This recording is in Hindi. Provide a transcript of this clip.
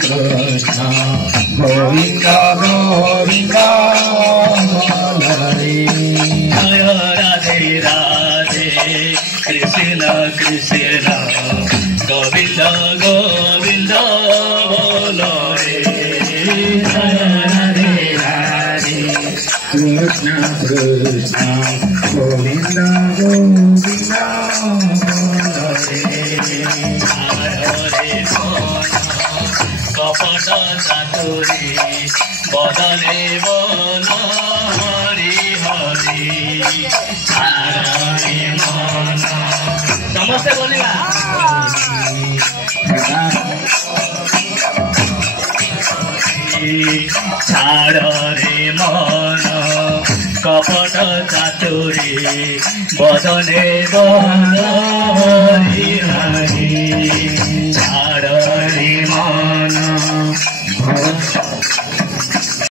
कृष्ण गोविंद गोविंद हरे राधे राधे कृष्ण कृष्ण गोविंद गोविंद बोलो रे राधे राधे कृष्ण कृष्ण गोविंद गोविंद बोलो रे कपट चातुरी बदले बोल हरि हरि हरि मन समस्ते बोलिबा छाड़ रे मन कपट चातुरी बदले बोल हरि हरि